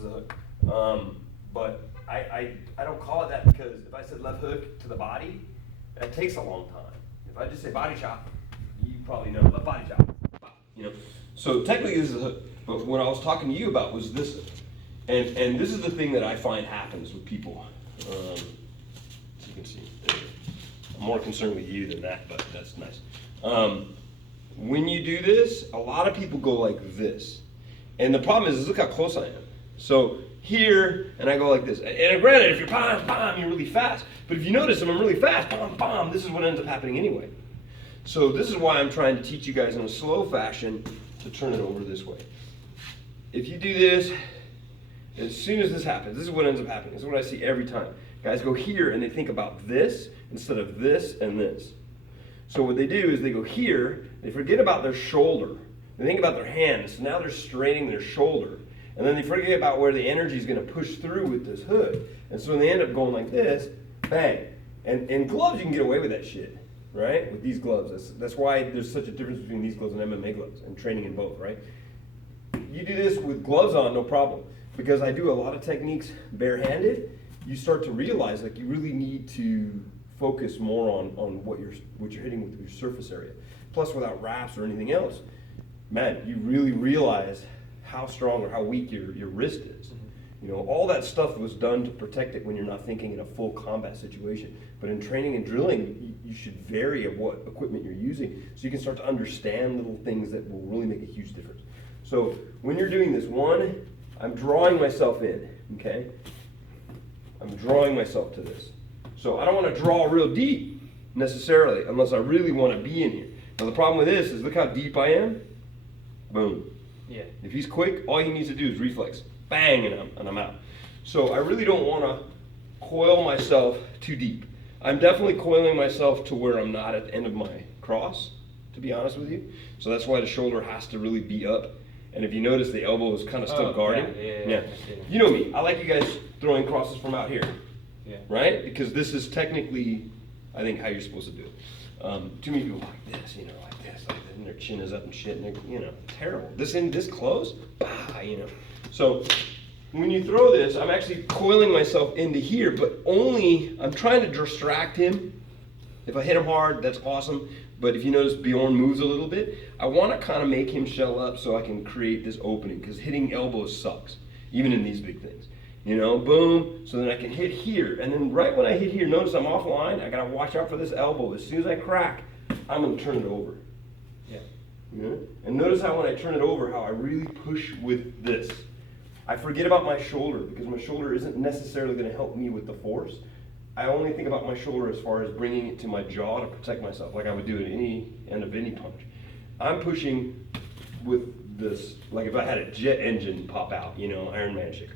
is a hook. But I don't call it that because if I said left hook to the body, that takes a long time. If I just say body chop, you probably know left body chop. You know, so technically this is a hook. But what I was talking to you about was this, and this is the thing that I find happens with people. As you can see, I'm more concerned with you than that, but that's nice. When you do this, a lot of people go like this, and the problem is look how close I am. So here, and I go like this. And granted, if you're bam, bam, you're really fast. But if you notice, if I'm really fast, bam, bam, this is what ends up happening anyway. So this is why I'm trying to teach you guys in a slow fashion to turn it over this way. If you do this, as soon as this happens, this is what ends up happening. This is what I see every time. Guys go here and they think about this instead of this and this. So what they do is they go here, they forget about their shoulder. They think about their hands, so now they're straining their shoulder. And then they forget about where the energy is going to push through with this hood. And so they end up going like this, bang. And in gloves, you can get away with that shit, right? With these gloves. That's why there's such a difference between these gloves and MMA gloves and training in both, right? You do this with gloves on, no problem. Because I do a lot of techniques barehanded, you start to realize like you really need to focus more on what you're hitting with your surface area. Plus without wraps or anything else, man, you really realize how strong or how weak your wrist is. You know, all that stuff was done to protect it when you're not thinking in a full combat situation. But in training and drilling, you should vary of what equipment you're using so you can start to understand little things that will really make a huge difference. So when you're doing this, one, I'm drawing myself in, okay? I'm drawing myself to this. So I don't want to draw real deep necessarily unless I really want to be in here. Now the problem with this is look how deep I am. Boom. Yeah. If he's quick, all he needs to do is reflex. Bang, and I'm out. So I really don't want to coil myself too deep. I'm definitely coiling myself to where I'm not at the end of my cross, to be honest with you. So that's why the shoulder has to really be up. And if you notice, the elbow is kind of still guarding. Yeah. You know me. I like you guys throwing crosses from out here. Yeah. Right? Because this is technically, I think, how you're supposed to do it. Too many people like this, like this, and their chin is up and shit, and they're, terrible. This close, bah, So when you throw this, I'm actually coiling myself into here, but only, I'm trying to distract him. If I hit him hard, that's awesome. But if you notice Bjorn moves a little bit, I want to kind of make him shell up so I can create this opening, because hitting elbows sucks, even in these big things. Boom, so then I can hit here. And then right when I hit here, notice I'm offline, I got to watch out for this elbow. As soon as I crack, I'm going to turn it over. Yeah. And notice how when I turn it over, how I really push with this. I forget about my shoulder, because my shoulder isn't necessarily going to help me with the force. I only think about my shoulder as far as bringing it to my jaw to protect myself, like I would do at any end of any punch. I'm pushing with this, like if I had a jet engine pop out, Iron Man shit,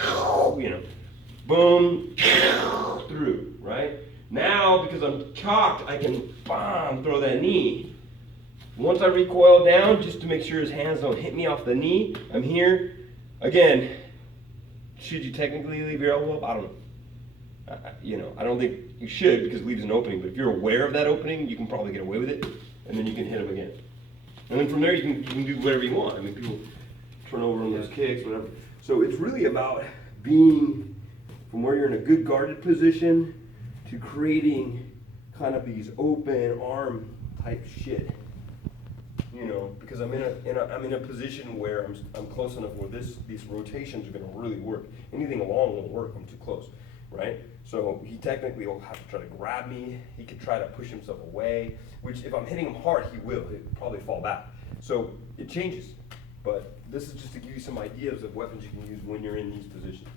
boom, through, right? Now, because I'm cocked, I can, throw that knee. Once I recoil down, just to make sure his hands don't hit me off the knee, I'm here. Again, should you technically leave your elbow up? I don't know. I don't think you should because it leaves an opening, but if you're aware of that opening, you can probably get away with it, and then you can hit him again. And then from there, you can do whatever you want. I mean, people turn over on those kicks, whatever. So it's really about being from where you're in a good guarded position to creating kind of these open arm type shit. Because I'm in a position where I'm close enough where these rotations are going to really work. Anything along won't work. I'm too close. Right? So he technically will have to try to grab me. He could try to push himself away, which if I'm hitting him hard, he will. He'll probably fall back. So it changes. But this is just to give you some ideas of weapons you can use when you're in these positions.